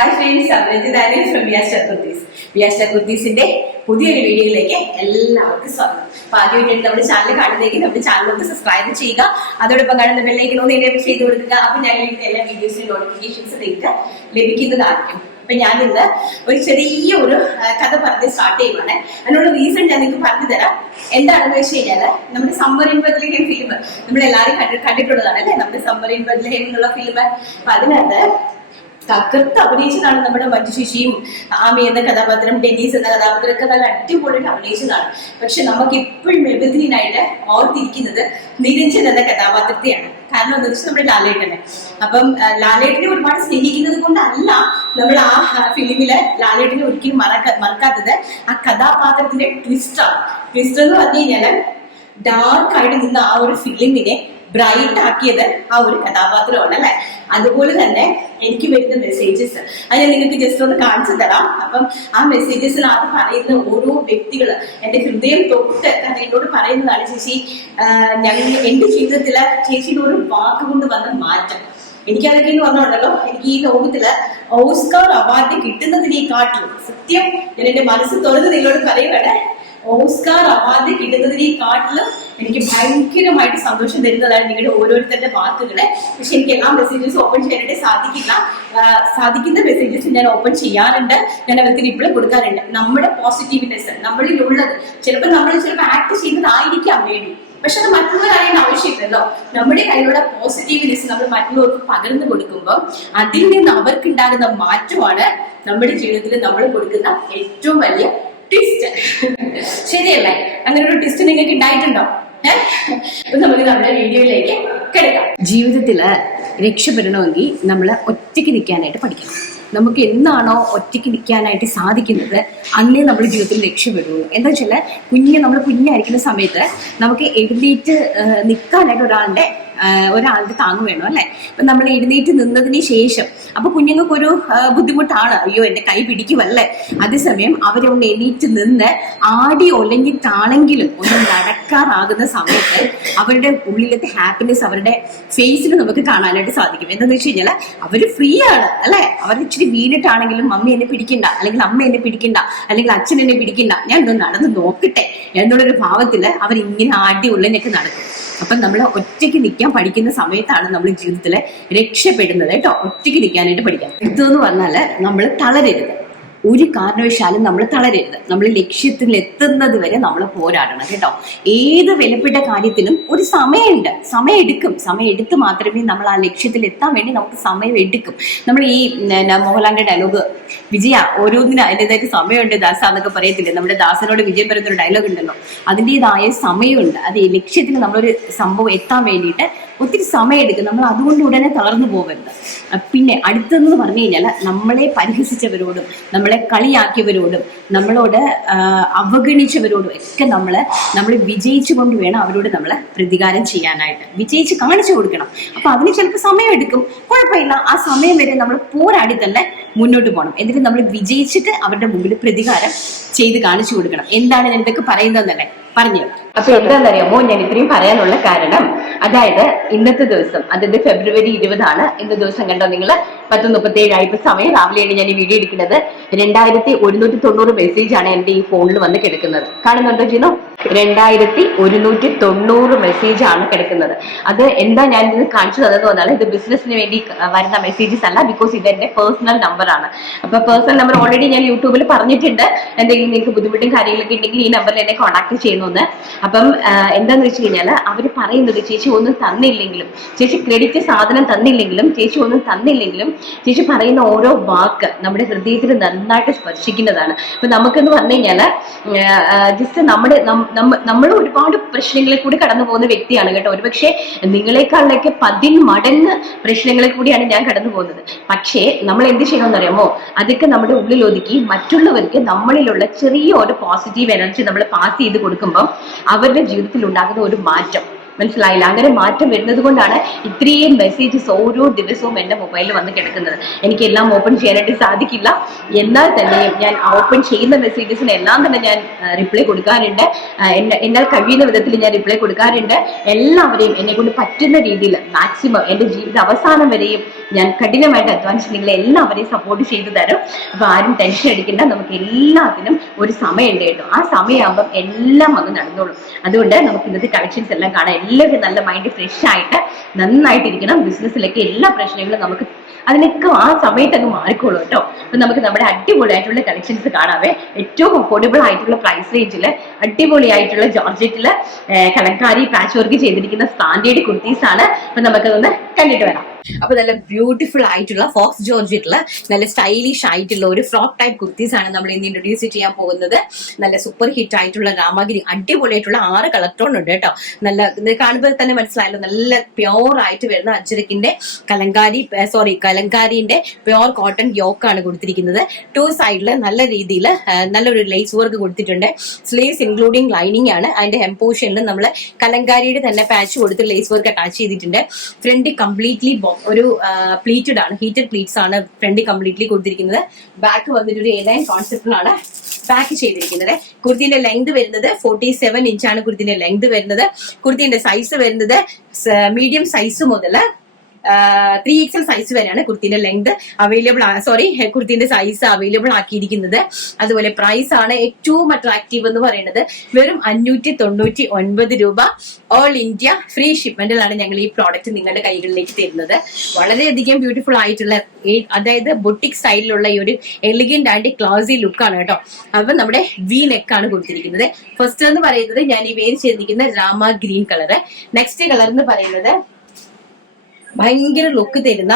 Hi friends അഭിനന്ദിതാനി from വിയാസ് ചക്കുർത്തീസ് വിയാസ് ചക്കുർത്തീസിന്റെ പുതിയൊരു വീഡിയോയിലേക്ക് എല്ലാവർക്കും സ്വാഗതം. അപ്പൊ ആദ്യമായിട്ട് നമ്മുടെ ചാനൽ കാണുന്നതെങ്കിൽ നമ്മുടെ ചാനൽ ഒന്ന് സബ്സ്ക്രൈബ് ചെയ്യുക. അതോടൊപ്പം കാണുന്ന ബെല്ലൈക്കൻ ഒന്ന് എനേബിൾ ചെയ്ത് കൊടുക്കുക. അപ്പൊ ഞാൻ എല്ലാ വീഡിയോസിന്റെ നോട്ടിഫിക്കേഷൻസ് നിങ്ങൾക്ക് ലഭിക്കുന്നതായിരിക്കും. അപ്പൊ ഞാൻ ഇന്ന് ഒരു ചെറിയ ഒരു കഥ പറഞ്ഞ് സ്റ്റാർട്ട് ചെയ്യുവാണ്. അതിനുള്ള റീസൺ ഞാൻ നിങ്ങൾക്ക് പറഞ്ഞു തരാം. എന്താണെന്ന് വെച്ച് കഴിഞ്ഞാൽ നമ്മുടെ സമ്മറിൻ ബദ്ലഹേം ഫിലിം നമ്മൾ എല്ലാവരും കണ്ടി കണ്ടിട്ടുള്ളതാണ് അല്ലേ? നമ്മുടെ സമ്മറിൻ ബദ്ലഹേം എന്നുള്ള ഫിലിം അപ്പൊ അതിനകത്ത് തകർത്ത് അഭിനയിച്ചതാണ് നമ്മുടെ മഞ്ജു ശശിയും ആമി എന്ന കഥാപാത്രം ഡെന്നീസ് എന്ന കഥാപാത്രം ഒക്കെ നല്ല അടിപൊളിയായിട്ട് അഭിനയിച്ചതാണ്. പക്ഷെ നമുക്ക് എപ്പോഴും എഴുപത്തിനായിട്ട് ഓർത്തിരിക്കുന്നത് നിരഞ്ജൻ എന്ന കഥാപാത്രത്തെയാണ്. കാരണം എന്താ വെച്ചാൽ നമ്മുടെ ലാലേട്ടനെ. അപ്പം ലാലേട്ടനെ ഒരുപാട് സ്നേഹിക്കുന്നത് കൊണ്ടല്ല നമ്മൾ ആ ഫിലിമിൽ ലാലേട്ടനെ ഒരിക്കലും മറക്ക മറക്കാത്തത് ആ കഥാപാത്രത്തിന്റെ ട്വിസ്റ്റാണ് ട്വിസ്റ്റ് എന്ന് പറഞ്ഞു കഴിഞ്ഞാൽ ഡാർക്ക് ആയിട്ട് നിന്ന ആ ഒരു ഫിലിമിനെ ബ്രൈറ്റ് ആക്കിയത് ആ ഒരു കഥാപാത്രമാണ് അല്ലെ? അതുപോലെ തന്നെ എനിക്ക് വരുന്ന മെസ്സേജസ് അത് ഞാൻ നിങ്ങൾക്ക് ജസ്റ്റ് ഒന്ന് കാണിച്ചു തരാം. അപ്പം ആ മെസ്സേജസിനകത്ത് പറയുന്ന ഓരോ വ്യക്തികൾ എന്റെ ഹൃദയം തൊട്ട് എന്നോട് പറയുന്നതാണ് ചേച്ചി ഞങ്ങൾ എന്റെ ജീവിതത്തിൽ ചേച്ചിയുടെ ഒരു വാക്ക് കൊണ്ട് വന്ന മാറ്റം. എനിക്കതൊക്കെ എന്ന് പറഞ്ഞുണ്ടല്ലോ. എനിക്ക് ഈ ലോകത്തിൽ ഓസ്കാർ അവാർഡ് കിട്ടുന്നതിനെക്കാട്ടിലും സത്യം ഞാൻ എന്റെ മനസ്സ് തുറന്ന് നിങ്ങളോട് പറയുകയാണ് ഓസ്കാർ അവാർഡ് കിട്ടുന്നതിനെക്കാട്ടിലും എനിക്ക് ഭയങ്കരമായിട്ട് സന്തോഷം തരുന്നതാണ് നിങ്ങളുടെ ഓരോരുത്തരുടെ വാക്കുകളെ. പക്ഷെ എനിക്ക് എല്ലാ മെസ്സേജസ് ഓപ്പൺ ചെയ്യാനായിട്ട് സാധിക്കില്ല. സാധിക്കുന്ന മെസ്സേജസ് ഞാൻ ഓപ്പൺ ചെയ്യാറുണ്ട്. ഞാൻ അവർക്ക് റിപ്ലൈ കൊടുക്കാറുണ്ട്. നമ്മുടെ പോസിറ്റീവ്നെസ് നമ്മളിലുള്ളത് ചിലപ്പോൾ നമ്മൾ ചിലപ്പോൾ ആക്ട് ചെയ്യുന്നതായിരിക്കാം വേണ്ടി. പക്ഷെ അത് മറ്റുള്ളവരായ ആവശ്യമില്ലല്ലോ. നമ്മുടെ കയ്യിലുള്ള പോസിറ്റീവ്നെസ് നമ്മൾ മറ്റുള്ളവർക്ക് പകർന്നു കൊടുക്കുമ്പോൾ അതിൽ നിന്ന് അവർക്ക് ഉണ്ടാകുന്ന മാറ്റമാണ് നമ്മുടെ ജീവിതത്തിൽ നമ്മൾ കൊടുക്കുന്ന ഏറ്റവും വലിയ ട്വിസ്റ്റ് ശരിയല്ലേ? അങ്ങനെ ഒരു ട്വിസ്റ്റ് നിങ്ങൾക്ക് ഉണ്ടായിട്ടുണ്ടോ നമുക്ക് നമ്മുടെ വീഡിയോയിലേക്ക് കിടക്കാം. ജീവിതത്തിൽ രക്ഷപ്പെടണമെങ്കിൽ നമ്മൾ ഒറ്റയ്ക്ക് നിൽക്കാനായിട്ട് പഠിക്കണം. നമുക്ക് എന്നാണോ ഒറ്റയ്ക്ക് നിൽക്കാനായിട്ട് സാധിക്കുന്നത് അന്നേ നമ്മൾ ജീവിതത്തിൽ രക്ഷപ്പെടുള്ളൂ എന്താ വെച്ചാൽ കുഞ്ഞ് നമ്മൾ കുഞ്ഞായിരിക്കുന്ന സമയത്ത് നമുക്ക് എഴുന്നേറ്റ് നിൽക്കാനായിട്ട് ഒരാളുടെ ഒരാളുടെ താങ്ങ് വേണം അല്ലെ? അപ്പൊ നമ്മൾ എഴുന്നേറ്റ് നിന്നതിന് ശേഷം അപ്പൊ കുഞ്ഞുങ്ങൾക്ക് ഒരു ബുദ്ധിമുട്ടാണ്. അയ്യോ എന്റെ കൈ പിടിക്കുമല്ലേ? അതേസമയം അവരൊന്ന് എണീറ്റ് നിന്ന് ആടി ഒലഞ്ഞിട്ടാണെങ്കിലും ഒന്ന് നടക്കാറാകുന്ന സമയത്ത് അവരുടെ ഉള്ളിലത്തെ ഹാപ്പിനെസ് അവരുടെ ഫേസിൽ നമുക്ക് കാണാനായിട്ട് സാധിക്കും. എന്താന്ന് വെച്ച് കഴിഞ്ഞാൽ അവർ ഫ്രീ ആണ് അല്ലെ? അവർ ഇച്ചിരി വീണിട്ടാണെങ്കിലും മമ്മി എന്നെ പിടിക്കണ്ട അല്ലെങ്കിൽ അമ്മ എന്നെ പിടിക്കണ്ട അല്ലെങ്കിൽ അച്ഛൻ എന്നെ പിടിക്കണ്ട. ഞാൻ ഒന്ന് നടന്ന് നോക്കട്ടെ. എന്നുള്ളൊരു ഭാവത്തിൽ അവർ ഇങ്ങനെ ആടി ഉള്ളിനൊക്കെ നടക്കും. അപ്പം നമ്മൾ ഒറ്റയ്ക്ക് നിൽക്കാൻ പഠിക്കുന്ന സമയത്താണ് നമ്മൾ ജീവിതത്തിൽ രക്ഷപ്പെടുന്നത്. കേട്ടോ? ഒറ്റയ്ക്ക് നിൽക്കാനായിട്ട് പഠിക്കാം എടുത്തതെന്ന് പറഞ്ഞാൽ നമ്മൾ തളരരുത്. ഒരു കാരണവശാലും നമ്മൾ തളരരുത്. നമ്മൾ ലക്ഷ്യത്തിൽ എത്തുന്നത് വരെ നമ്മൾ പോരാടണം കേട്ടോ. ഏത് വിലപ്പെട്ട കാര്യത്തിനും ഒരു സമയമുണ്ട്. സമയം എടുക്കും സമയം എടുത്ത് മാത്രമേ നമ്മൾ ആ ലക്ഷ്യത്തിൽ എത്താൻ വേണ്ടി നമുക്ക് സമയം എടുക്കും. നമ്മൾ ഈ മോഹൻലാലിന്റെ ഡയലോഗ് വിജയ ഓരോന്നിനും അതിന്റെതായിട്ട് സമയമുണ്ട് ദാസ എന്നൊക്കെ പറയത്തില്ലേ? നമ്മുടെ ദാസനോട് വിജയം പറയുന്ന ഒരു ഡയലോഗ് ഉണ്ടല്ലോ. അതിന്റെതായ സമയമുണ്ട്. അത് ലക്ഷ്യത്തിൽ നമ്മളൊരു സംഭവം എത്താൻ വേണ്ടിയിട്ട് ഒത്തിരി സമയം എടുക്കും നമ്മൾ അതുകൊണ്ട് ഉടനെ തളർന്നു പോകരുത് പിന്നെ അടുത്തെന്ന് പറഞ്ഞു കഴിഞ്ഞാൽ നമ്മളെ പരിഹസിച്ചവരോടും നമ്മളെ കളിയാക്കിയവരോടും നമ്മളോട് അവഗണിച്ചവരോടും ഒക്കെ നമ്മൾ നമ്മൾ വിജയിച്ചു കൊണ്ട് വേണം അവരോട് നമ്മൾ പ്രതികാരം ചെയ്യാനായിട്ട്. വിജയിച്ച് കാണിച്ചു കൊടുക്കണം. അപ്പൊ അതിന് ചിലപ്പോൾ സമയം എടുക്കും കുഴപ്പമില്ല. ആ സമയം വരെ നമ്മൾ പോരാടി തന്നെ മുന്നോട്ട് പോകണം. എന്നിട്ട് നമ്മൾ വിജയിച്ചിട്ട് അവരുടെ മുമ്പിൽ പ്രതികാരം ചെയ്ത് കാണിച്ചു കൊടുക്കണം. എന്താണ് ഞാൻ ഇതൊക്കെ പറയുന്നതെന്നല്ലേ? പറഞ്ഞു. അപ്പൊ എന്താണെന്നറിയാമോ ഞാൻ ഇത്രയും പറയാനുള്ള കാരണം അതായത് ഇന്നത്തെ ദിവസം അതായത് ഫെബ്രുവരി ഇരുപതാണ് ഇന്ന ദിവസം കണ്ടോ നിങ്ങൾ പത്ത് മുപ്പത്തി ഇപ്പൊ സമയം രാവിലെയാണ് ഞാൻ ഈ വീഡിയോ എടുക്കുന്നത്. രണ്ടായിരത്തി ഒരുന്നൂറ്റി തൊണ്ണൂറ് മെസ്സേജ് ആണ് എന്റെ ഈ ഫോണിൽ വന്ന് കിടക്കുന്നത്. കാണുന്നുണ്ടോ ചെയ്യുന്നു രണ്ടായിരത്തി ഒരുന്നൂറ്റി തൊണ്ണൂറ് മെസ്സേജ് ആണ് കിടക്കുന്നത്. അത് എന്താ ഞാൻ ഇത് കാണിച്ചു തന്നത് പറഞ്ഞാൽ ഇത് ബിസിനസിന് വേണ്ടി വരുന്ന മെസ്സേജസ് അല്ല ബിക്കോസ് ഇത് എന്റെ പേഴ്സണൽ നമ്പർ ആണ്. അപ്പൊ പേഴ്സണൽ നമ്പർ ഓൾറെഡി ഞാൻ യൂട്യൂബിൽ പറഞ്ഞിട്ടുണ്ട്. എന്തെങ്കിലും നിങ്ങൾക്ക് ബുദ്ധിമുട്ടും കാര്യങ്ങളൊക്കെ ഉണ്ടെങ്കിൽ ഈ നമ്പറിൽ എന്നെ കോൺടാക്ട് ചെയ്യണമെന്ന് അപ്പം എന്താന്ന് വെച്ച് കഴിഞ്ഞാൽ അവർ പറയുന്നത് ചേച്ചി ഒന്നും തന്നില്ലെങ്കിലും ചേച്ചി ക്രെഡിറ്റ് സാധനം തന്നില്ലെങ്കിലും ചേച്ചി ഒന്നും തന്നില്ലെങ്കിലും ചേച്ചി പറയുന്ന ഓരോ വാക്ക് നമ്മുടെ ഹൃദയത്തിൽ നന്നായിട്ട് സ്പർശിക്കുന്നതാണ്. അപ്പൊ നമുക്കെന്ന് പറഞ്ഞു കഴിഞ്ഞാൽ ജസ്റ്റ് നമ്മുടെ നമ്മൾ ഒരുപാട് പ്രശ്നങ്ങളിൽ കൂടി കടന്നു പോകുന്ന വ്യക്തിയാണ് കേട്ടോ. ഒരുപക്ഷെ നിങ്ങളെക്കാളിലേക്ക് പതിന്മടങ്ങ് പ്രശ്നങ്ങളിൽ കൂടിയാണ് ഞാൻ കടന്നു പോകുന്നത്. പക്ഷേ നമ്മൾ എന്ത് ചെയ്യണമെന്ന് അറിയാമോ? അതൊക്കെ നമ്മുടെ ഉള്ളിൽ ഒതുക്കി മറ്റുള്ളവർക്ക് നമ്മളിലുള്ള ചെറിയ ഒരു പോസിറ്റീവ് എനർജി നമ്മൾ പാസ് ചെയ്ത് കൊടുക്കുമ്പോൾ അവരുടെ ജീവിതത്തിൽ ഉണ്ടാകുന്ന ഒരു മാറ്റം. മനസ്സിലായില്ല. അങ്ങനെ മാറ്റം വരുന്നത് കൊണ്ടാണ് ഇത്രയും മെസ്സേജസ് ഓരോ ദിവസവും എന്റെ മൊബൈലിൽ വന്ന് കിടക്കുന്നത്. എനിക്ക് എല്ലാം ഓപ്പൺ ചെയ്യാനായിട്ട് സാധിക്കില്ല. എന്നാൽ തന്നെയും ഞാൻ ഓപ്പൺ ചെയ്യുന്ന മെസ്സേജസിന് എല്ലാം തന്നെ ഞാൻ റിപ്ലൈ കൊടുക്കാറുണ്ട്. എന്നാൽ കഴിയുന്ന വിധത്തിൽ ഞാൻ റിപ്ലൈ കൊടുക്കാറുണ്ട്. എല്ലാവരെയും എന്നെ കൊണ്ട് പറ്റുന്ന രീതിയിൽ മാക്സിമം എന്റെ ജീവിത അവസാനം വരെയും ഞാൻ കഠിനമായിട്ട് അധ്വാനിച്ച് നിങ്ങളെ എല്ലാവരെയും സപ്പോർട്ട് ചെയ്തു തരും. അപ്പൊ ആരും ടെൻഷൻ അടിക്കണ്ട. നമുക്ക് എല്ലാത്തിനും ഒരു സമയമുണ്ട് കേട്ടോ. ആ സമയമാകുമ്പം എല്ലാം അങ്ങ് നടന്നോളും. അതുകൊണ്ട് നമുക്ക് ഇന്നത്തെ കളക്ഷൻസ് എല്ലാം കാണാം. എല്ലാവരും നല്ല മൈൻഡ് ഫ്രഷ് ആയിട്ട് നന്നായിട്ടിരിക്കണം. ബിസിനസ്സിലൊക്കെ എല്ലാ പ്രശ്നങ്ങളും നമുക്ക് അതിനൊക്കെ ആ സമയത്തങ്ങ് മാറിക്കോളൂ കേട്ടോ. അപ്പൊ നമുക്ക് നമ്മുടെ അടിപൊളിയായിട്ടുള്ള കളക്ഷൻസ് കാണാവേ. ഏറ്റവും അഫോർഡബിൾ ആയിട്ടുള്ള പ്രൈസ് റേഞ്ചിൽ അടിപൊളിയായിട്ടുള്ള ജോർജറ്റിൽ കലങ്കാരി പാച്ച് വർക്ക് ചെയ്തിരിക്കുന്ന സ്റ്റാൻഡേർഡ് കുർത്തീസ് ആണ് അപ്പൊ നമുക്കതൊന്ന് കണ്ടിട്ട് വരാം. അപ്പൊ നല്ല ബ്യൂട്ടിഫുൾ ആയിട്ടുള്ള ഫോക്സ് ജോർജറ്റിൽ നല്ല സ്റ്റൈലിഷ് ആയിട്ടുള്ള ഒരു ഫ്രോക്ക് ടൈപ്പ് കുർത്തീസ് ആണ് നമ്മൾ ഇന്ന് ഇൻട്രൊഡ്യൂസ് ചെയ്യാൻ പോകുന്നത്. നല്ല സൂപ്പർ ഹിറ്റ് ആയിട്ടുള്ള രാമഗിരി അടിപൊളിയായിട്ടുള്ള ആറ് കളർ ടോൺ ഉണ്ട് കേട്ടോ. നല്ല കാണുമ്പോൾ തന്നെ മനസ്സിലായല്ലോ നല്ല പ്യോർ ആയിട്ട് വരുന്ന അജ്രക്കിന്റെ കലങ്കാരി സോറി കലങ്കാരിന്റെ പ്യോർ കോട്ടൺ യോക്ക് ആണ് കൊടുത്തിരിക്കുന്നത്. ടു സൈഡിൽ നല്ല രീതിയിൽ നല്ലൊരു ലേസ് വർക്ക് കൊടുത്തിട്ടുണ്ട്. സ്ലീവ്സ് ഇൻക്ലൂഡിംഗ് ലൈനിങ് ആണ്. അതിന്റെ ഹെം പോർഷനിൽ നമ്മൾ കലങ്കാരിയുടെ തന്നെ പാച്ച് കൊടുത്ത് ലേസ് വർക്ക് അറ്റാച്ച് ചെയ്തിട്ടുണ്ട്. ഫ്രണ്ട് കംപ്ലീറ്റ്ലി ഒരു പ്ലീറ്റഡ് ആണ് ഹീറ്റഡ് പ്ലീറ്റ്സ് ആണ് ഫ്രണ്ട് കംപ്ലീറ്റ്ലി കൊടുത്തിരിക്കുന്നത്. ബാക്ക് വന്നിട്ട് ഒരു എ കോൺസെപ്റ്റിലാണ് പാക്ക് ചെയ്തിരിക്കുന്നത്. കുർത്തിന്റെ ലെങ്ത് വരുന്നത് ഫോർട്ടി സെവൻ ഇഞ്ചാണ് കുർത്തിന്റെ ലെങ്ത് വരുന്നത്. കുർത്തിന്റെ സൈസ് വരുന്നത് മീഡിയം സൈസ് മുതൽ ത്രീ എക്സൽ സൈസ് വരെയാണ് കുർത്തിന്റെ ലെങ്ത് അവൈലബിൾ സോറി കുർത്തിന്റെ സൈസ് അവൈലബിൾ ആക്കിയിരിക്കുന്നത്. അതുപോലെ പ്രൈസ് ആണ് ഏറ്റവും അട്രാക്റ്റീവ് എന്ന് പറയുന്നത് വെറും അഞ്ഞൂറ്റി തൊണ്ണൂറ്റി ഒൻപത് രൂപ ഓൾ ഇന്ത്യ ഫ്രീ ഷിപ്മെന്റിലാണ് ഞങ്ങൾ ഈ പ്രോഡക്റ്റ് നിങ്ങളുടെ കൈകളിലേക്ക് തരുന്നത്. വളരെയധികം ബ്യൂട്ടിഫുൾ ആയിട്ടുള്ള അതായത് ബൊട്ടിക് സ്റ്റൈലിലുള്ള ഈ ഒരു എലിഗന്റ് ആൻഡ് ക്ലോസി ലുക്കാണ് കേട്ടോ. അപ്പൊ നമ്മുടെ വി നെക്ക് ആണ് കൊടുത്തിരിക്കുന്നത്. ഫസ്റ്റ് എന്ന് പറയുന്നത് ഞാൻ ഈ വേര് ചെയ്തിരിക്കുന്ന Rama green colour next colour എന്ന് പറയുന്നത് ഭയങ്കര ലുക്ക് തരുന്ന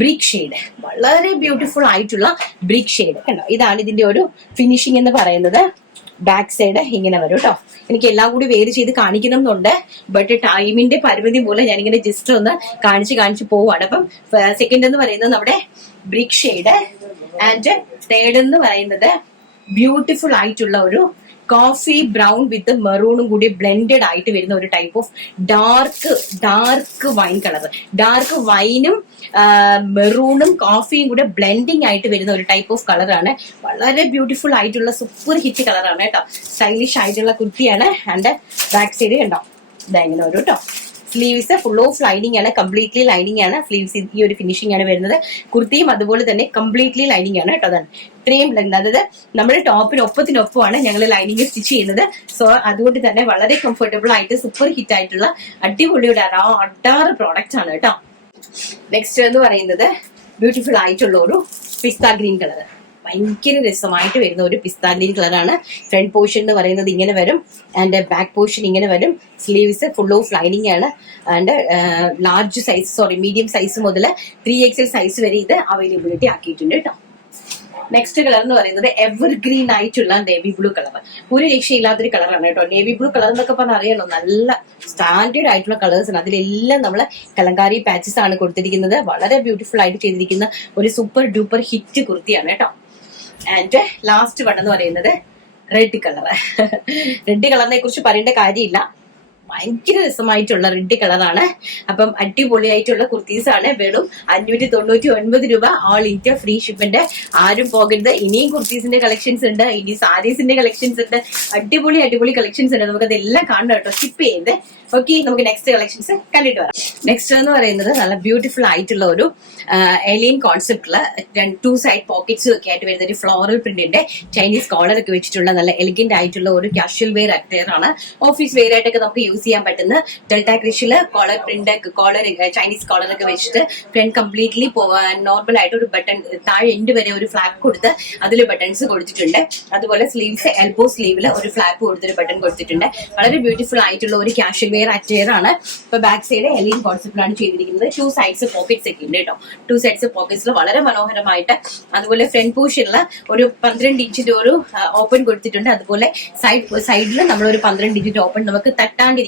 ബ്രിക് ഷെയ്ഡ് വളരെ ബ്യൂട്ടിഫുൾ ആയിട്ടുള്ള ബ്രിക് ഷെയ്ഡ് കണ്ടോ? ഇതാണ് ഇതിന്റെ ഒരു ഫിനിഷിംഗ് എന്ന് പറയുന്നത്. ബാക്ക് സൈഡ് ഇങ്ങനെ വരും കേട്ടോ എനിക്ക് എല്ലാം കൂടി വേര് ചെയ്ത് കാണിക്കണം എന്നുണ്ട് ബട്ട് ടൈമിന്റെ പരിമിതി മൂലം ഞാനിങ്ങനെ ജസ്റ്റ് ഒന്ന് കാണിച്ച് കാണിച്ച് പോവാണ്. അപ്പം സെക്കൻഡ് എന്ന് പറയുന്നത് നമ്മുടെ ബ്രിക് ഷെയ്ഡ് ആൻഡ് തേർഡ് എന്ന് പറയുന്നത് ബ്യൂട്ടിഫുൾ ആയിട്ടുള്ള ഒരു കോഫി ബ്രൗൺ വിത്ത് മെറൂണും കൂടി ബ്ലെൻഡഡ് ആയിട്ട് വരുന്ന ഒരു type of dark dark wine colour dark വൈനും മെറൂണും കോഫിയും കൂടെ ബ്ലെൻഡിങ് ആയിട്ട് വരുന്ന ഒരു ടൈപ്പ് ഓഫ് കളറാണ് വളരെ ബ്യൂട്ടിഫുൾ ആയിട്ടുള്ള സൂപ്പർ ഹിറ്റ് കളറാണ് കേട്ടോ. സ്റ്റൈലിഷ് ആയിട്ടുള്ള കുർത്തിയാണ്. ആൻഡ് ബാക്ക് സൈഡ് കണ്ടോ? ഇതാ ഇങ്ങനെ വരും കേട്ടോ സ്ലീവ്സ് ഫുൾ ഓഫ് ലൈനിങ് ആണ് കംപ്ലീറ്റ്ലി ലൈനിങ് ആണ് സ്ലീവ്സ് ഈ ഒരു ഫിനിഷിംഗ് ആണ് വരുന്നത്. കുർത്തിയും അതുപോലെ തന്നെ കംപ്ലീറ്റ്ലി ലൈനിങ് ആണ് കേട്ടോ അതാണ്. ഇത്രയും ലെങ്ത് അതായത് നമ്മുടെ ടോപ്പിന് ഒപ്പത്തിനൊപ്പമാണ് ഞങ്ങൾ ലൈനിങ് സ്റ്റിച്ച് ചെയ്യുന്നത്. സോ അതുകൊണ്ട് തന്നെ വളരെ കംഫർട്ടബിൾ ആയിട്ട് സൂപ്പർ ഹിറ്റ് ആയിട്ടുള്ള അടിപൊളിയുടെ അടാറ് പ്രോഡക്റ്റ് ആണ് കേട്ടോ. നെക്സ്റ്റ് എന്ന് പറയുന്നത് ബ്യൂട്ടിഫുൾ ആയിട്ടുള്ള ഒരു പിസ്ത ഗ്രീൻ കളർ ഭയങ്കര രസമായിട്ട് വരുന്ന ഒരു പിസ്താലിൻ കളറാണ് ഫ്രണ്ട് പോർഷൻ എന്ന് പറയുന്നത് ഇങ്ങനെ വരും. ആൻഡ് ബാക്ക് പോർഷൻ ഇങ്ങനെ വരും. സ്ലീവ്സ് ഫുൾ ഓഫ് ലൈനിങ് ആണ്. And large size sorry medium size മുതൽ ത്രീ എക്സൽ സൈസ് വരെ ഇത് അവൈലബിലിറ്റി ആക്കിയിട്ടുണ്ട് കേട്ടോ നെക്സ്റ്റ് കളർ എന്ന് പറയുന്നത് എവർഗ്രീൻ ആയിട്ടുള്ള നേവി ബ്ലൂ കളർ ഒരു രക്ഷയില്ലാത്തൊരു കളറാണ് കേട്ടോ നേവി ബ്ലൂ കളർ എന്നൊക്കെ പറഞ്ഞാൽ അറിയാലോ? നല്ല സ്റ്റാൻഡേർഡ് ആയിട്ടുള്ള കളേഴ്സ് ആണ്. അതിലെല്ലാം നമ്മൾ കലങ്കാരി പാച്ചസ് ആണ് കൊടുത്തിരിക്കുന്നത്. വളരെ ബ്യൂട്ടിഫുൾ ആയിട്ട് ചെയ്തിരിക്കുന്ന ഒരു സൂപ്പർ ഡൂപ്പർ ഹിറ്റ് കുർത്തിയാണ് കേട്ടോ ആൻഡ് ലാസ്റ്റ് വൺ എന്ന് പറയുന്നത് റെഡ് കളർ റെഡ് കളറിനെ കുറിച്ച് പറയേണ്ട കാര്യമില്ല. ഭയങ്കര രസമായിട്ടുള്ള റെഡ് കളറാണ് അപ്പം അടിപൊളിയായിട്ടുള്ള കുർത്തീസ് ആണ്. വെറും അഞ്ഞൂറ്റി തൊണ്ണൂറ്റി ഒൻപത് രൂപ ഓൾ ഇന്ത്യ ഫ്രീ ഷിപ്പിന്റ് ആരും പോകരുത്. ഇനിയും കുർത്തീസിന്റെ കളക്ഷൻസ് ഉണ്ട്. ഇനി സാരീസിന്റെ കളക്ഷൻസ് ഉണ്ട്. അടിപൊളി അടിപൊളി കളക്ഷൻസ് ഉണ്ട്. നമുക്ക് അതെല്ലാം കാണണം കേട്ടോ. ഷിപ്പ് ചെയ്ത് ഓക്കെ നമുക്ക് നെക്സ്റ്റ് കളക്ഷൻസ് കണ്ടിട്ട് വരാം. നെക്സ്റ്റ് എന്ന് പറയുന്നത് നല്ല ബ്യൂട്ടിഫുൾ ആയിട്ടുള്ള ഒരു എലിയൻ കോൺസെപ്റ്റുള്ള ടു സൈഡ് പോക്കറ്റ്സ് ഒക്കെ ആയിട്ട് വരുന്ന ഒരു ഫ്ലോറൽ പ്രിന്റിന്റെ ചൈനീസ് കോളർ ഒക്കെ വെച്ചിട്ടുള്ള നല്ല എലിഗന്റ് ആയിട്ടുള്ള ഒരു കാഷ്വൽ വെയർ അറ്റയർ ആണ്. ഓഫീസ് വെയർ ആയിട്ടൊക്കെ നമുക്ക് യൂസ് ചെയ്യാൻ പറ്റുന്ന delta ക്രിഷിൽ collar print collar Chinese collar ഒക്കെ വെച്ചിട്ട് ഫ്രണ്ട് കംപ്ലീറ്റ്ലി നോർമൽ ആയിട്ട് ഒരു ബട്ടൺ താഴെ എൻഡ് വരെ ഒരു ഫ്ലാപ്പ് കൊടുത്ത് അതിൽ ബട്ടൺസ് കൊടുത്തിട്ടുണ്ട്. അതുപോലെ സ്ലീവ്സ് എൽബോ സ്ലീവിൽ ഒരു ഫ്ലാപ്പ് കൊടുത്തൊരു ബട്ടൺ കൊടുത്തിട്ടുണ്ട്. വളരെ ബ്യൂട്ടിഫുൾ ആയിട്ടുള്ള ഒരു കാഷ്വൽ വെയർ അറ്റയർ ആണ്. ഇപ്പൊ ബാക്ക് സൈഡ് എല്ലാം കോൺസെപ്റ്റിലാണ് ചെയ്തിരിക്കുന്നത്. ടു സൈഡ്സ് പോക്കറ്റ്സ് ഒക്കെ ഉണ്ട് കേട്ടോ. ടു സൈഡ്സ് പോക്കറ്റ്സിൽ വളരെ മനോഹരമായിട്ട് അതുപോലെ ഫ്രണ്ട് പോർഷനിൽ ഒരു പന്ത്രണ്ട് ഇഞ്ചിന്റെ ഒരു ഓപ്പൺ കൊടുത്തിട്ടുണ്ട്. അതുപോലെ സൈഡ് സൈഡിൽ നമ്മൾ ഒരു പന്ത്രണ്ട് ഇഞ്ചിന്റെ ഓപ്പൺ നമുക്ക്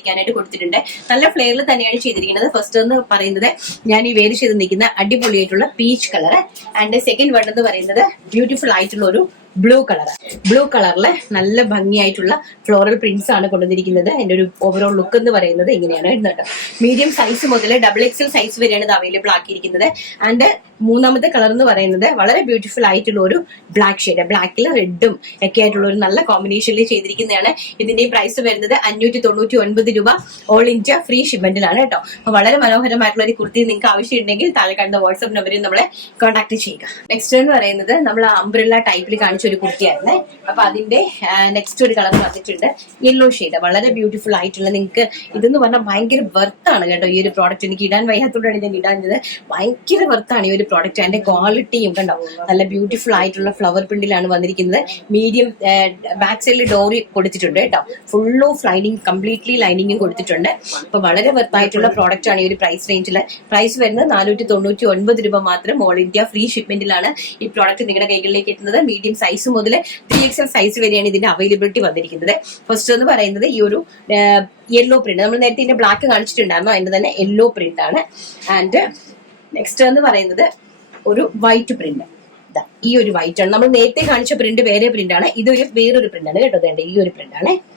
തട്ടാണ്ടിരിക്കാനായിട്ട് കൊടുത്തിട്ടുണ്ട്. നല്ല ഫ്ലെയറിൽ തന്നെയാണ് ചെയ്തിരിക്കുന്നത്. ഫസ്റ്റ് എന്ന് പറയുന്നത് ഞാൻ ഈ വേര് ചെയ്ത് നിൽക്കുന്ന അടിപൊളിയായിട്ടുള്ള peach colour and second one എന്ന് പറയുന്നത് ബ്യൂട്ടിഫുൾ ആയിട്ടുള്ള ഒരു ബ്ലൂ കളർ ബ്ലൂ കളറിലെ നല്ല ഭംഗിയായിട്ടുള്ള ഫ്ലോറൽ പ്രിന്റ്സ് ആണ് കൊണ്ടുവന്നിരിക്കുന്നത്. എന്റെ ഒരു ഓവറോൾ ലുക്ക് എന്ന് പറയുന്നത് ഇങ്ങനെയാണ് വരുന്നത് കേട്ടോ. മീഡിയം സൈസ് മുതൽ ഡബിൾ എക്സൽ സൈസ് വരെയാണ് ഇത് അവൈലബിൾ ആക്കിയിരിക്കുന്നത്. ആൻഡ് മൂന്നാമത്തെ കളർ എന്ന് പറയുന്നത് വളരെ ബ്യൂട്ടിഫുൾ ആയിട്ടുള്ള ഒരു ബ്ലാക്ക് ഷെയ്ഡ് ബ്ലാക്കിൽ റെഡും ഒക്കെ ആയിട്ടുള്ള ഒരു നല്ല കോമ്പിനേഷനിൽ ചെയ്തിരിക്കുന്നതാണ്. ഇതിന്റെ പ്രൈസ് വരുന്നത് അഞ്ഞൂറ്റി തൊണ്ണൂറ്റി ഒൻപത് രൂപ ഓൾ ഇന്ത്യ ഫ്രീ ഷിപ്മെന്റിലാണ് കേട്ടോ. അപ്പൊ വളരെ മനോഹരമായിട്ടുള്ള ഒരു കുർത്തി നിങ്ങൾക്ക് ആവശ്യമുണ്ടെങ്കിൽ താഴെ കണ്ട വാട്സ്ആപ്പ് നമ്പറിൽ നമ്മളെ കോൺടാക്ട് ചെയ്യുക. നെക്സ്റ്റ് എന്ന് പറയുന്നത് നമ്മൾ അംബ്രല്ല ടൈപ്പിൽ കാണിച്ച ഒരു കുർത്തിയായിരുന്നേ. അപ്പൊ അതിന്റെ നെക്സ്റ്റ് ഒരു കളർ വന്നിട്ടുണ്ട്. യെല്ലോ ഷെയ്ഡ് വളരെ ബ്യൂട്ടിഫുൾ ആയിട്ടുള്ള നിങ്ങൾക്ക് ഇതെന്ന് പറഞ്ഞാൽ ഭയങ്കര ആണ് കേട്ടോ ഈ ഒരു പ്രോഡക്റ്റ് എനിക്ക് ഇടാൻ വയ്യാത്തോണ്ടാണ് ഞാൻ ഇടാഞ്ഞത്. ഭയങ്കര ആണ് ഈ ഒരു പ്രോഡക്റ്റ് അതിന്റെ ക്വാളിറ്റിയും കണ്ടോ? നല്ല ബ്യൂട്ടിഫുൾ ആയിട്ടുള്ള ഫ്ലവർ പ്രിന്റിലാണ് വന്നിരിക്കുന്നത്. മീഡിയം ബാക്ക് സൈഡിൽ ഡോറി കൊടുത്തിട്ടുണ്ട് കേട്ടോ. ഫുൾ ഓഫ് ലൈനിങ് കംപ്ലീറ്റ്ലി ലൈനിങ്ങും കൊടുത്തിട്ടുണ്ട്. അപ്പൊ വളരെ വെർത്തായിട്ടുള്ള പ്രോഡക്റ്റ് ആണ് ഈ ഒരു പ്രൈസ് റേഞ്ചിൽ പ്രൈസ് വരുന്നത് നാനൂറ്റി തൊണ്ണൂറ്റി ഒൻപത് രൂപ മാത്രം ഓൾ ഇന്ത്യ ഫ്രീ ഷിപ്മെന്റിലാണ് ഈ പ്രോഡക്റ്റ് നിങ്ങളുടെ കൈകളിലേക്ക് എത്തുന്നത്. മീഡിയം സൈസ് മുതൽ ത്രീ എക്സൽ സൈസ് വരെയാണ് ഇതിന്റെ അവൈലബിലിറ്റി വന്നിരിക്കുന്നത്. ഫസ്റ്റ് എന്ന് പറയുന്നത് ഈ ഒരു യെല്ലോ പ്രിന്റ് നമ്മൾ നേരത്തെ ഇതിന്റെ ബ്ലാക്ക് കാണിച്ചിട്ടുണ്ടായിരുന്നു. അതിന്റെ തന്നെ യെല്ലോ പ്രിന്റ് ആണ്. ആൻഡ് നെക്സ്റ്റ് എന്ന് പറയുന്നത് ഒരു വൈറ്റ് പ്രിന്റ് ഈ ഒരു വൈറ്റ് ആണ്. നമ്മൾ നേരത്തെ കാണിച്ച പ്രിന്റ് വേറെ പ്രിന്റ് ആണ്. ഇതൊരു വേറൊരു പ്രിന്റ് ആണ് കേട്ടോ. ഈ ഒരു പ്രിന്റ് ആണ്.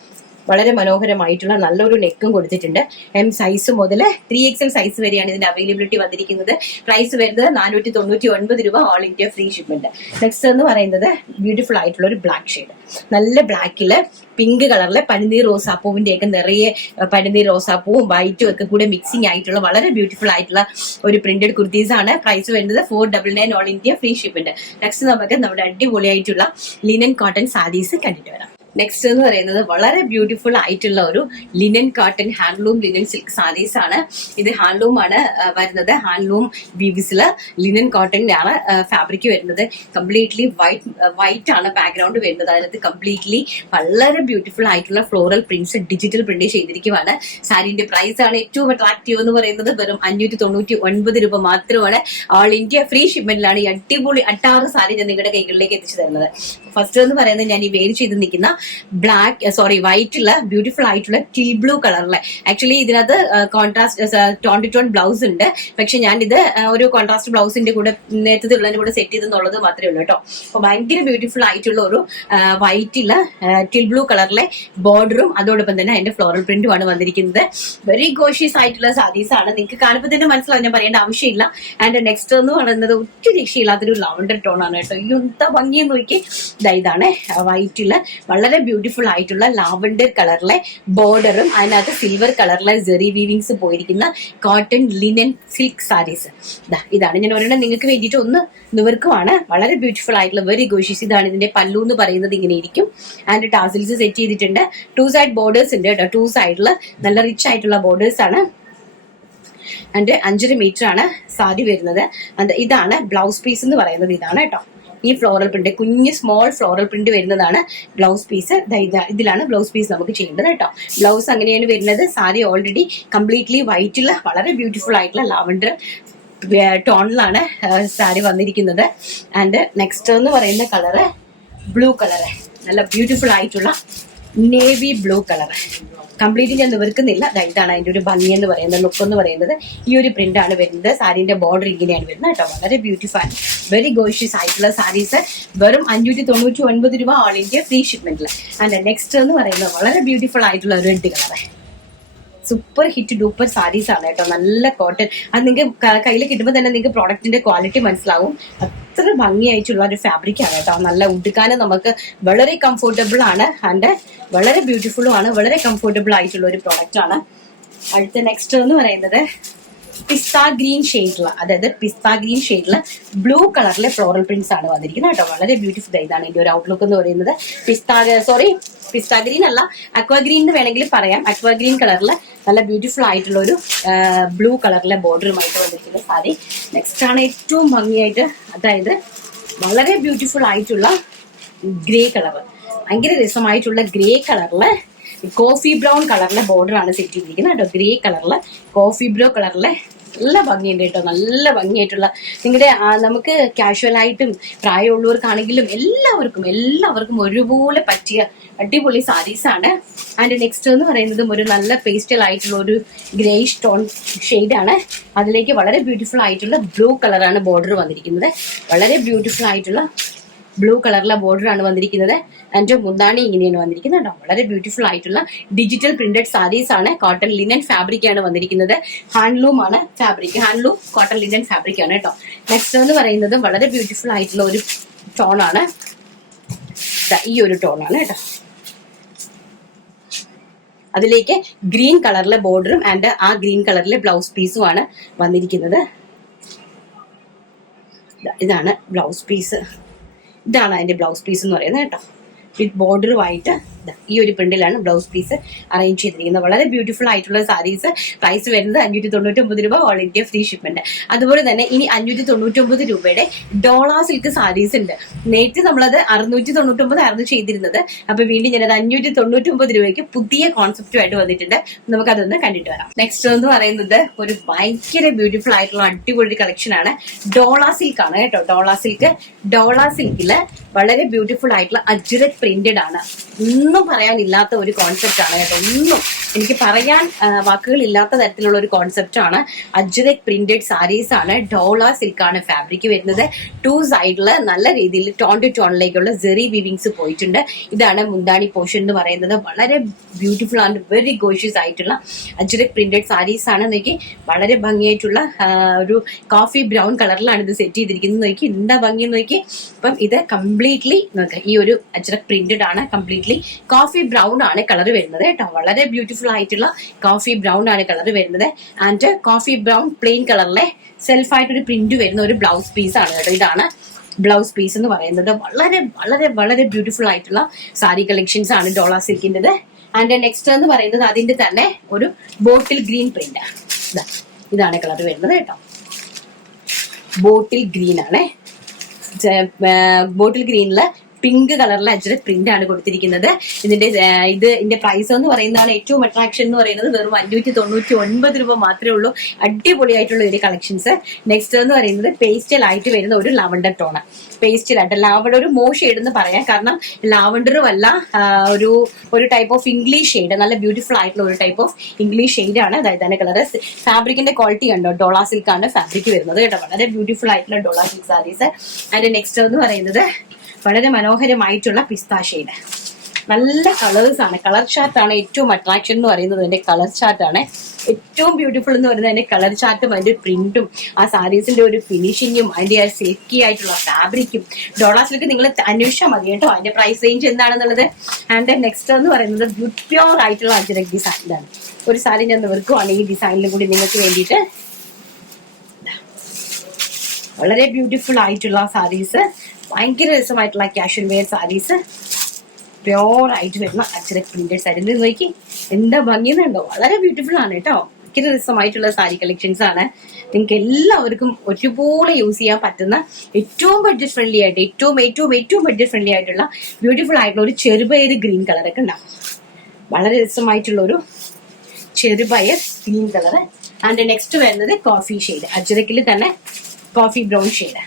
വളരെ മനോഹരമായിട്ടുള്ള നല്ലൊരു നെക്കും കൊടുത്തിട്ടുണ്ട്. എം സൈസ് മുതൽ ത്രീ എക്സൽ സൈസ് വരെയാണ് ഇതിന്റെ അവൈലബിലിറ്റി വന്നിരിക്കുന്നത്. പ്രൈസ് വരുന്നത് നാനൂറ്റി തൊണ്ണൂറ്റി ഒൻപത് രൂപ all India free shipment next എന്ന് പറയുന്നത് ബ്യൂട്ടിഫുൾ ആയിട്ടുള്ള ഒരു ബ്ലാക്ക് ഷെയ്ഡ് നല്ല ബ്ലാക്കിൽ പിങ്ക് കളറിലെ പനിനീർ റോസാപ്പൂവിന്റെ ഒക്കെ നിറയെ പനിനീർ റോസാപ്പൂവും വൈറ്റും ഒക്കെ കൂടെ മിക്സിംഗ് ആയിട്ടുള്ള വളരെ ബ്യൂട്ടിഫുൾ ആയിട്ടുള്ള ഒരു പ്രിന്റഡ് കുർത്തീസ് ആണ്. പ്രൈസ് വരുന്നത് four double nine all India free shipment next നമുക്ക് നമ്മുടെ അടിപൊളിയായിട്ടുള്ള ലിനൻ കോട്ടൺ സാരീസ് കണ്ടിട്ട് വരാം. നെക്സ്റ്റ് എന്ന് പറയുന്നത് വളരെ ബ്യൂട്ടിഫുൾ ആയിട്ടുള്ള ഒരു linen cotton handloom linen silk saris ആണ്. ഇത് ഹാൻഡ്ലൂം ആണ് വരുന്നത്. ഹാൻഡ്ലൂം വീവ്സിൽ ലിനൻ കോട്ടൺ ആണ് ഫാബ്രിക് വരുന്നത്. കംപ്ലീറ്റ്ലി വൈറ്റ് വൈറ്റ് ആണ് ബാക്ക്ഗ്രൗണ്ട് വരുന്നത്. അതിനകത്ത് കംപ്ലീറ്റ്ലി വളരെ ബ്യൂട്ടിഫുൾ ആയിട്ടുള്ള ഫ്ലോറൽ പ്രിന്റ്സ് ഡിജിറ്റൽ പ്രിന്റ് ചെയ്തിരിക്കുവാണ്. സാരിന്റെ പ്രൈസ് ആണ് ഏറ്റവും അട്രാക്റ്റീവ് എന്ന് പറയുന്നത് വെറും അഞ്ഞൂറ്റി തൊണ്ണൂറ്റി ഒൻപത് രൂപ മാത്രമാണ്. ഓൾ ഇന്ത്യ ഫ്രീ ഷിപ്മെന്റിലാണ് ഈ അടിപൊളി അട്ടാറ് സാരി ഞാൻ നിങ്ങളുടെ കൈകളിലേക്ക് എത്തിച്ചു തരുന്നത്. ഫസ്റ്റ് എന്ന് പറയുന്നത് ഞാൻ ഈ വെയിൽ ചെയ്ത് നിൽക്കുന്ന ബ്ലാക്ക് സോറി വൈറ്റുള്ള ബ്യൂട്ടിഫുൾ ആയിട്ടുള്ള ടിൽ ബ്ലൂ കളറിലെ ആക്ച്വലി ഇതിനകത്ത് contrast tone to tone blouse ഉണ്ട്. പക്ഷെ ഞാൻ ഇത് ഒരു കോൺട്രാസ്റ്റ് ബ്ലൗസിന്റെ കൂടെ നേരത്തെ ഉള്ളതിന്റെ കൂടെ സെറ്റ് ചെയ്തെന്നുള്ളത് മാത്രമേ ഉള്ളൂ കേട്ടോ. അപ്പൊ ഭയങ്കര ബ്യൂട്ടിഫുൾ ആയിട്ടുള്ള ഒരു വൈറ്റില്ല ടിൽ ബ്ലൂ കളറിലെ ബോർഡറും അതോടൊപ്പം തന്നെ അതിന്റെ ഫ്ലോറൽ പ്രിന്റും ആണ് വന്നിരിക്കുന്നത്. വെരി ഗോഷ്യസ് ആയിട്ടുള്ള സാരീസ് ആണ്. നിങ്ങൾക്ക് കാണുമ്പോൾ തന്നെ മനസ്സിലാവും ഞാൻ പറയേണ്ട ആവശ്യമില്ല. ആൻഡ് നെക്സ്റ്റ് എന്ന് പറയുന്നത് ഒത്തിരി രക്ഷയില്ലാത്തൊരു ലാവണ്ടർ ടോൺ ആണ് കേട്ടോ. ഈ എന്താ ഭംഗിയെന്ന് നോക്കി ദാ ഇതാണ് വൈറ്റിൽ വളരെ ബ്യൂട്ടിഫുൾ ആയിട്ടുള്ള ലാവൻഡർ കളറിലെ ബോർഡറും അതിനകത്ത് സിൽവർ കളറിലെ ജെറി വീവിങ്സ് പോയിരിക്കുന്ന കോട്ടൺ ലിനൻ സിൽക്ക് സാരീസ് ഇതാണ് ഞാൻ ഒരെണ്ണം നിങ്ങൾക്ക് വേണ്ടിയിട്ട് ഒന്ന് നിവർക്കുമാണ് വളരെ ബ്യൂട്ടിഫുൾ ആയിട്ടുള്ള വെരി ഗോഷ്യസ് ഇതാണ് ഇതിന്റെ പല്ലു എന്ന് പറയുന്നത് ഇങ്ങനെ ഇരിക്കും. ആൻഡ് ടാസിൽസ് സെറ്റ് ചെയ്തിട്ടുണ്ട്. ടു സൈഡ് ബോർഡേഴ്സ് ഉണ്ട് കേട്ടോ. ടു സൈഡിൽ നല്ല റിച്ച് ആയിട്ടുള്ള ബോർഡേഴ്സ് ആണ്. ആൻഡ് അഞ്ചര മീറ്റർ ആണ് സാരി വരുന്നത്. ഇതാണ് ബ്ലൗസ് പീസ് എന്ന് പറയുന്നത് ഇതാണ് കേട്ടോ. ഈ ഫ്ലോറൽ പ്രിന്റ് കുഞ്ഞ് സ്മോൾ ഫ്ലോറൽ പ്രിന്റ് വരുന്നതാണ് ബ്ലൗസ് പീസ് ഇതിലാണ് ബ്ലൗസ് പീസ് നമുക്ക് ചെയ്യേണ്ടത് കേട്ടോ. ബ്ലൗസ് അങ്ങനെയാണ് വരുന്നത്. സാരി ഓൾറെഡി കംപ്ലീറ്റ്ലി വൈറ്റിൽ വളരെ ബ്യൂട്ടിഫുൾ ആയിട്ടുള്ള ലാവൻഡർ ടോണിലാണ് സാരി വന്നിരിക്കുന്നത്. ആൻഡ് നെക്സ്റ്റ് എന്ന് പറയുന്ന കളറ് ബ്ലൂ കളറ് നല്ല ബ്യൂട്ടിഫുൾ ആയിട്ടുള്ള നേവി ബ്ലൂ കളർ കംപ്ലീറ്റ് ഞാൻ നിവർക്കുന്നില്ല. ഇതാണ് അതിന്റെ ഒരു ഭംഗി എന്ന് പറയുന്നത് ലുക്ക് എന്ന് പറയുന്നത്. ഈ ഒരു പ്രിന്റ് ആണ് വരുന്നത്. സാരിന്റെ ബോർഡർ ഇങ്ങനെയാണ് വരുന്നത് കേട്ടോ. വളരെ ബ്യൂട്ടിഫുൾ വെരി ഗോഷ്യസ് ആയിട്ടുള്ള സാരീസ് വെറും അഞ്ഞൂറ്റി തൊണ്ണൂറ്റി ഒൻപത് രൂപ ഓൾ ഇന്ത്യ ഫ്രീ ഷിപ്മെന്റിൽ ആൻഡ് നെക്സ്റ്റ് എന്ന് പറയുന്നത് വളരെ ബ്യൂട്ടിഫുൾ ആയിട്ടുള്ള ഒരു red colour super hit duper saris ആണ് കേട്ടോ. നല്ല കോട്ടൺ അത് നിങ്ങൾക്ക് കയ്യിൽ കിട്ടുമ്പോൾ തന്നെ നിങ്ങൾക്ക് പ്രോഡക്റ്റിന്റെ ക്വാളിറ്റി മനസ്സിലാവും. അത്ര ഭംഗിയായിട്ടുള്ള ഒരു ഫാബ്രിക് ആണ് കേട്ടോ. നല്ല ഉടുക്കാനും നമുക്ക് വളരെ കംഫർട്ടബിൾ ആണ്. ആൻഡ് വളരെ ബ്യൂട്ടിഫുള്ളും ആണ്. വളരെ കംഫർട്ടബിൾ ആയിട്ടുള്ള ഒരു പ്രോഡക്റ്റ് ആണ്. അടുത്ത നെക്സ്റ്റ് എന്ന് പറയുന്നത് പിസ്ത ഗ്രീൻ ഷെയ്ഡിലുള്ള അതായത് പിസ്ത ഗ്രീൻ ഷെയ്ഡിലുള്ള ബ്ലൂ കളറിലെ ഫ്ലോറൽ പ്രിന്റ്സ് ആണ് വന്നിരിക്കുന്നത് കേട്ടോ. വളരെ ബ്യൂട്ടിഫുൾ ഇതാണ് എന്റെ ഒരു ഔട്ട്ലുക്ക് എന്ന് പറയുന്നത്. പിസ്ത സോറി പിസ്ത ഗ്രീൻ അല്ല അക്വ ഗ്രീൻ എന്ന് വേണമെങ്കിൽ പറയാം. അക്വ ഗ്രീൻ കളറിൽ നല്ല ബ്യൂട്ടിഫുൾ ആയിട്ടുള്ള ഒരു ബ്ലൂ കളറിലെ ബോർഡറുമായിട്ട് വന്നിരിക്കുന്ന സാരി. നെക്സ്റ്റ് ആണ് ഏറ്റവും ഭംഗിയായിട്ട് അതായത് വളരെ ബ്യൂട്ടിഫുൾ ആയിട്ടുള്ള ഗ്രേ കളർ ഭയങ്കര രസമായിട്ടുള്ള ഗ്രേ കളറിൽ കോഫി ബ്രൗൺ കളറിലെ ബോർഡർ ആണ് സെറ്റ് ചെയ്തിരിക്കുന്നത് കേട്ടോ. ഗ്രേ കളറിൽ കോഫി ബ്രോ കളറിലെ നല്ല ഭംഗിയുണ്ട് കേട്ടോ. നല്ല ഭംഗിയായിട്ടുള്ള നിങ്ങളുടെ നമുക്ക് കാഷ്വൽ ആയിട്ടും പ്രായമുള്ളവർക്കാണെങ്കിലും എല്ലാവർക്കും എല്ലാവർക്കും ഒരുപോലെ പറ്റിയ അടിപൊളി സാരീസാണ് ആൻഡ് നെക്സ്റ്റ് എന്ന് പറയുന്നതും ഒരു നല്ല പേസ്റ്റൽ ആയിട്ടുള്ള ഒരു ഗ്രേഷ് ടോൺ ആണ്. അതിലേക്ക് വളരെ ബ്യൂട്ടിഫുൾ ആയിട്ടുള്ള ബ്ലൂ കളറാണ് ബോർഡർ വന്നിരിക്കുന്നത്. വളരെ ബ്യൂട്ടിഫുൾ ആയിട്ടുള്ള ബ്ലൂ കളറിലെ ബോർഡർ ആണ് വന്നിരിക്കുന്നത്. ആൻഡ് മുന്താണി ഇങ്ങനെയാണ് വന്നിരിക്കുന്നത്. കേട്ടോ വളരെ ബ്യൂട്ടിഫുൾ ആയിട്ടുള്ള ഡിജിറ്റൽ പ്രിന്റഡ് സാരീസ് ആണ്. കോട്ടൺ ലിനൻ ഫാബ്രിക് ആണ് വന്നിരിക്കുന്നത്. ഹാൻഡ്ലൂം ആണ് fabric handloom cotton linen fabric ആണ് കേട്ടോ. നെക്സ്റ്റ് എന്ന് പറയുന്നത് വളരെ ബ്യൂട്ടിഫുൾ ആയിട്ടുള്ള ഒരു ടോൺ ആണ്. ഈ ഒരു ടോൺ ആണ് കേട്ടോ. അതിലേക്ക് ഗ്രീൻ കളറിലെ ബോർഡറും ആൻഡ് ആ ഗ്രീൻ കളറിലെ ബ്ലൗസ് പീസും ആണ് വന്നിരിക്കുന്നത്. ഇതാണ് ബ്ലൗസ് പീസ് ഇതാണ് അതിന്റെ ബ്ലൗസ് പീസ് എന്ന് പറയുന്നത് കേട്ടോ. വിത്ത് ബോർഡറുമായിട്ട് ഈ ഒരു പ്രിന്റിലാണ് ബ്ലൗസ് പീസ് അറേഞ്ച് ചെയ്തിരിക്കുന്നത്. വളരെ ബ്യൂട്ടിഫുൾ ആയിട്ടുള്ള സാരീസ് പ്രൈസ് വരുന്നത് അഞ്ഞൂറ്റി തൊണ്ണൂറ്റൊമ്പത് രൂപ ഓൾ ഇന്ത്യ ഫ്രീ ഷിപ്മെന്റ് അതുപോലെ തന്നെ ഇനി അഞ്ഞൂറ്റി തൊണ്ണൂറ്റൊമ്പത് രൂപയുടെ ഡോളാ സിൽക്ക് സാരീസ് ഉണ്ട്. നേരത്തെ നമ്മളത് അറുന്നൂറ്റി തൊണ്ണൂറ്റൊമ്പത് ആയിരുന്നു ചെയ്തിരുന്നത്. അപ്പൊ വീണ്ടും ഞാനത് അഞ്ഞൂറ്റി തൊണ്ണൂറ്റൊമ്പത് രൂപയ്ക്ക് പുതിയ കോൺസെപ്റ്റുമായിട്ട് വന്നിട്ടുണ്ട്. നമുക്ക് അതൊന്ന് കണ്ടിട്ട് വരാം. നെക്സ്റ്റ് എന്ന് പറയുന്നത് ഒരു ഭയങ്കര ബ്യൂട്ടിഫുൾ ആയിട്ടുള്ള അടിപൊളി കളക്ഷൻ ആണ്. ഡോളാ സിൽക്ക് ആണ് കേട്ടോ. ഡോളാ സിൽക്ക് ഡോളാ സിൽക്കിൽ വളരെ ബ്യൂട്ടിഫുൾ ആയിട്ടുള്ള അജ്രക് പ്രിന്റഡ് ആണ്. ഒന്നും പറയാനില്ലാത്ത ഒരു കോൺസെപ്റ്റ് ആണ് കേട്ടോ. ഒന്നും എനിക്ക് പറയാൻ വാക്കുകളില്ലാത്ത തരത്തിലുള്ള ഒരു കോൺസെപ്റ്റ് ആണ്. അജ്രക് പ്രിന്റഡ് സാരീസ് ആണ്. ഡോള സിൽക്ക് ആണ് ഫാബ്രിക് വരുന്നത് ടു സൈഡിൽ നല്ല രീതിയിൽ ടോൺ ടു ടോണിലേക്കുള്ള ജെറി വിവിങ്സ് പോയിട്ടുണ്ട്. ഇതാണ് മുന്താണി പോർഷൻ എന്ന് പറയുന്നത്. വളരെ ബ്യൂട്ടിഫുൾ ആൻഡ് വെരി ഗോഷ്യസ് ആയിട്ടുള്ള അജ്രക് പ്രിന്റഡ് സാരീസ് ആണ്. നോക്കി വളരെ ഭംഗിയായിട്ടുള്ള ഒരു കോഫി ബ്രൗൺ കളറിലാണ് ഇത് സെറ്റ് ചെയ്തിരിക്കുന്നത്. നോക്കി എന്താ ഭംഗി നോക്കി. അപ്പം ഇത് കംപ്ലീറ്റ്ലി നോക്കാം ഈ ഒരു അജ്രക് പ്രിന്റഡ് ആണ്. കംപ്ലീറ്റ്ലി കോഫി ബ്രൗൺ ആണ് കളർ വരുന്നത് കേട്ടോ. വളരെ ബ്യൂട്ടിഫുൾ ആയിട്ടുള്ള കോഫി ബ്രൗൺ ആണ് കളർ വരുന്നത്. ആൻഡ് കോഫി ബ്രൗൺ പ്ലെയിൻ കളറിലെ സെൽഫ് ആയിട്ട് ഒരു പ്രിന്റ് വരുന്ന ഒരു ബ്ലൗസ് പീസ് ആണ് കേട്ടോ. ഇതാണ് ബ്ലൗസ് പീസ് എന്ന് പറയുന്നത്. വളരെ വളരെ വളരെ ബ്യൂട്ടിഫുൾ ആയിട്ടുള്ള സാരി കളക്ഷൻസ് ആണ് ഡോള സിൽക്കിന്റെത് ആൻഡ് നെക്സ്റ്റ് എന്ന് പറയുന്നത് അതിന്റെ തന്നെ ഒരു ബോട്ടിൽ ഗ്രീൻ പ്രിന്റ് ഇതാണ് കളർ വരുന്നത് കേട്ടോ. ബോട്ടിൽ ഗ്രീൻ ആണ്. ബോട്ടിൽ ഗ്രീനിൽ പിങ്ക് കളറിലെ അജ്രക് പ്രിന്റ് ആണ് കൊടുത്തിരിക്കുന്നത്. ഇതിന്റെ ഇത് ഇതിന്റെ പ്രൈസ് എന്ന് പറയുന്നതാണ് ഏറ്റവും അട്രാക്ഷൻ എന്ന് പറയുന്നത്. വെറും അഞ്ഞൂറ്റി തൊണ്ണൂറ്റി ഒൻപത് രൂപ മാത്രമേ ഉള്ളൂ. അടിപൊളിയായിട്ടുള്ള ഒരു കളക്ഷൻസ് നെക്സ്റ്റ് എന്ന് പറയുന്നത് പേസ്റ്റൽ ആയിട്ട് വരുന്ന ഒരു ലാവണ്ടർ ടോണ് പേസ്റ്റൽ ആയിട്ട് ലാവണ്ടർ ഒരു മോ ഷെയ്ഡ് എന്ന് പറയാം. കാരണം ലാവണ്ടറും അല്ല ഒരു ഒരു ടൈപ്പ് ഓഫ് ഇംഗ്ലീഷ് ഷെയ്ഡ് നല്ല ബ്യൂട്ടിഫുൾ ആയിട്ടുള്ള ഒരു ടൈപ്പ് ഓഫ് ഇംഗ്ലീഷ് ഷെയ്ഡ് ആണ്. അതായത് തന്നെ കളർ ഫാബ്രിക്കിന്റെ ക്വാളിറ്റി കണ്ടോ? ഡോളാ സിൽക്കാണ് ഫാബ്രിക് വരുന്നത് കേട്ടോ. വളരെ ബ്യൂട്ടിഫുൾ ആയിട്ടുള്ള ഡോളാ സിൽക്ക് സാരീസ് അതിന്റെ നെക്സ്റ്റ് എന്ന് പറയുന്നത് വളരെ മനോഹരമായിട്ടുള്ള പിസ്ത നല്ല കളേഴ്സ് ആണ്. കളർ ചാർട്ട് ആണ് ഏറ്റവും അട്രാക്ഷൻ എന്ന് പറയുന്നത് അതിന്റെ കളർ ചാർട്ടാണ് ഏറ്റവും ബ്യൂട്ടിഫുൾ എന്ന് പറയുന്നത് അതിന്റെ കളർ ചാർട്ടും അതിന്റെ പ്രിന്റും ആ സാരീസിന്റെ ഒരു ഫിനിഷിങ്ങും അതിന്റെ ആ സിൽക്കി ആയിട്ടുള്ള ഫാബ്രിക്കും ഡോളാസിലേക്ക് നിങ്ങൾ അന്വേഷിച്ചാൽ മതി കേട്ടോ. അതിന്റെ പ്രൈസ് റേഞ്ച് എന്താണെന്നുള്ളത്. ആൻഡ് നെക്സ്റ്റ് എന്ന് പറയുന്നത് പ്യോർ ആയിട്ടുള്ള അജരക് ഡിസൈനിലാണ് ഒരു സാരി ഞാൻ നിവർക്കുവാണ് ഈ ഡിസൈനിലും കൂടി നിങ്ങൾക്ക് വേണ്ടിയിട്ട്. വളരെ ബ്യൂട്ടിഫുൾ ആയിട്ടുള്ള സാരീസ് ഭയങ്കര രസമായിട്ടുള്ള ക്യാഷ്വൽ വെയർ സാരീസ് പ്യോർ ആയിട്ട് വരുന്ന അച്ഛനെ പ്രിന്റഡ് സാരി ഇത് നോക്കി എന്താ ഭംഗിയെന്നുണ്ടോ വളരെ ബ്യൂട്ടിഫുൾ ആണ് കേട്ടോ. ഭയങ്കര രസമായിട്ടുള്ള സാരി കളക്ഷൻസ് ആണ്. നിങ്ങൾക്ക് എല്ലാവർക്കും ഒരുപോലെ യൂസ് ചെയ്യാൻ പറ്റുന്ന ഏറ്റവും ബഡ്ജറ്റ് ഫ്രണ്ട്ലി ആയിട്ട് ഏറ്റവും ഏറ്റവും ഏറ്റവും ബഡ്ജറ്റ് ഫ്രണ്ട്ലി ആയിട്ടുള്ള ബ്യൂട്ടിഫുൾ ആയിട്ടുള്ള ഒരു ചെറുപയർ ഗ്രീൻ കളറൊക്കെ ഉണ്ടാവും. വളരെ രസമായിട്ടുള്ള ഒരു ചെറുപയർ ഗ്രീൻ കളർ ആൻഡ് നെക്സ്റ്റ് വരുന്നത് കോഫി ഷെയ്ഡ് അജ്രക്കിൽ തന്നെ coffee brown shade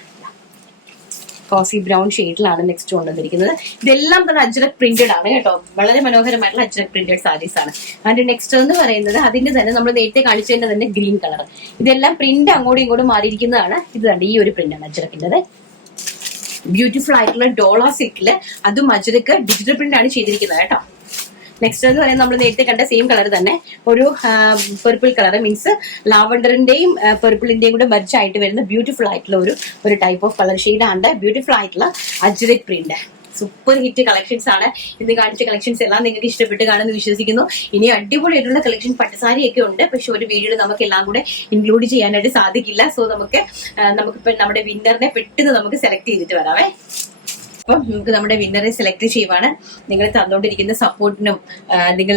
coffee brown ഷെയ്ഡിലാണ് നെക്സ്റ്റ് കൊണ്ടുവന്നിരിക്കുന്നത്. ഇതെല്ലാം തന്നെ അജ്രക് പ്രിന്റഡ് ആണ് കേട്ടോ. വളരെ മനോഹരമായിട്ടുള്ള അജ്രക് പ്രിന്റഡ് സാരീസ് ആണ്. അതിന്റെ നെക്സ്റ്റ് എന്ന് പറയുന്നത് അതിന്റെ തന്നെ നമ്മൾ നേരത്തെ കാണിച്ചതിന്റെ തന്നെ ഗ്രീൻ കളർ ഇതെല്ലാം പ്രിന്റ് അങ്ങോട്ടും ഇങ്ങോട്ടും മാറിയിരിക്കുന്നതാണ്. ഇത് തന്നെ ഈ ഒരു പ്രിന്റാണ് അജ്രക്കിന്റെത്. ബ്യൂട്ടിഫുൾ ആയിട്ടുള്ള ഡോള സിൽക്കിൽ അതും അജ്രക്ക് ഡിജിറ്റൽ പ്രിന്റ് ആണ് ചെയ്തിരിക്കുന്നത് കേട്ടോ. നെക്സ്റ്റ് എന്ന് പറയുന്നത് നമ്മൾ നേരത്തെ കണ്ട സെയിം കളർ തന്നെ. ഒരു പെർപ്പിൾ കളർ മീൻസ് ലാവണ്ടറിന്റെയും പെർപ്പിളിന്റെയും കൂടെ മരിച്ചായിട്ട് വരുന്ന ബ്യൂട്ടിഫുൾ ആയിട്ടുള്ള ഒരു ഒരു ടൈപ്പ് ഓഫ് കളർ ഷെയ്ഡ് ആണ്. ബ്യൂട്ടിഫുൾ ആയിട്ടുള്ള ajrak print super hit collections ആണ്. ഇന്ന് കാണിച്ച കളക്ഷൻസ് എല്ലാം നിങ്ങൾക്ക് ഇഷ്ടപ്പെട്ട് കാണുമെന്ന് വിശ്വസിക്കുന്നു. ഇനി അടിപൊളിയായിട്ടുള്ള കളക്ഷൻ പട്ടുസാരിയൊക്കെ ഉണ്ട്. പക്ഷെ ഒരു വീഡിയോയിൽ നമുക്ക് എല്ലാം കൂടെ ഇൻക്ലൂഡ് ചെയ്യാനായിട്ട് സാധിക്കില്ല. സോ നമുക്ക് നമുക്ക് നമുക്കിപ്പോ നമ്മുടെ വിന്നറിനെ പെട്ടെന്ന് നമുക്ക് സെലക്ട് ചെയ്തിട്ട് വരാവേ. അപ്പം നമുക്ക് നമ്മുടെ വിന്നറെ സെലക്ട് ചെയ്യുവാണ്. നിങ്ങൾ തന്നുകൊണ്ടിരിക്കുന്ന സപ്പോർട്ടിനും നിങ്ങൾ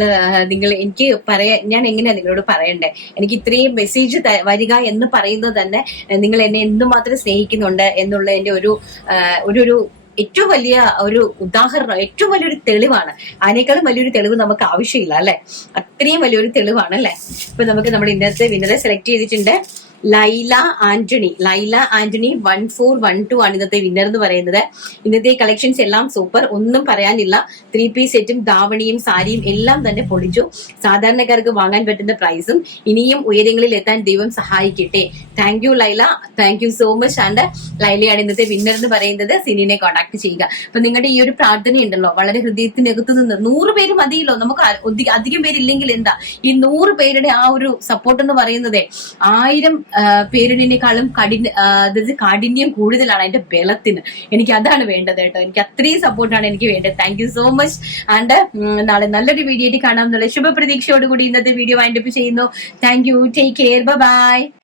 നിങ്ങൾ എനിക്ക് പറയാ ഞാൻ എങ്ങനെയാ നിങ്ങളോട് പറയണ്ടേ? എനിക്ക് ഇത്രയും മെസ്സേജ് വരിക എന്ന് പറയുന്നത് തന്നെ നിങ്ങൾ എന്നെ എന്തുമാത്രം സ്നേഹിക്കുന്നുണ്ട് എന്നുള്ള എന്റെ ഒരു ഒരു ഏറ്റവും വലിയ ഒരു ഉദാഹരണം ഏറ്റവും വലിയൊരു തെളിവാണ്. അതിനേക്കാളും വലിയൊരു തെളിവ് നമുക്ക് ആവശ്യമില്ല അല്ലെ? അത്രയും വലിയൊരു തെളിവാണ് അല്ലെ? ഇപ്പൊ നമുക്ക് നമ്മുടെ ഇന്നത്തെ വിന്നറെ സെലക്ട് ചെയ്തിട്ടുണ്ട്. Laila Antony. Laila Antony one four one two ആണ് ഇന്നത്തെ വിന്നർ എന്ന് പറയുന്നത്. ഇന്നത്തെ കളക്ഷൻസ് എല്ലാം സൂപ്പർ ഒന്നും പറയാനില്ല. ത്രീ പീസ് സെറ്റും ധാവണിയും സാരിയും എല്ലാം തന്നെ പൊളിച്ചു. സാധാരണക്കാർക്ക് വാങ്ങാൻ പറ്റുന്ന പ്രൈസും ഇനിയും ഉയരങ്ങളിൽ എത്താൻ ദൈവം സഹായിക്കട്ടെ. Thank you Laila. Thank you so much and ലൈലയാണ് ഇന്നത്തെ വിന്നർ എന്ന് പറയുന്നത്. സിനിനെ കോൺടാക്ട് ചെയ്യുക. അപ്പൊ നിങ്ങളുടെ ഈ ഒരു പ്രാർത്ഥന ഉണ്ടല്ലോ വളരെ ഹൃദയത്തിനകത്ത് നിന്ന് നൂറ് പേര് മതിയല്ലോ. നമുക്ക് അധികം പേരില്ലെങ്കിൽ എന്താ? ഈ നൂറ് പേരുടെ ആ ഒരു സപ്പോർട്ട് എന്ന് പറയുന്നത് ആയിരം പേരിനേക്കാളും കഠിന അതായത് കാഠിന്യം കൂടുതലാണ് അതിന്റെ ബലത്തിന്. എനിക്ക് അതാണ് വേണ്ടത് കേട്ടോ. എനിക്ക് അത്രയും സപ്പോർട്ടാണ് എനിക്ക് വേണ്ടത്. Thank you so much and നാളെ നല്ലൊരു വീഡിയോ ആയിട്ട് കാണാം എന്നുള്ള ശുഭപ്രതീക്ഷയോടുകൂടി ഇന്നത്തെ വീഡിയോ വൈൻഡപ്പ് ചെയ്യുന്നു. Thank you take care bye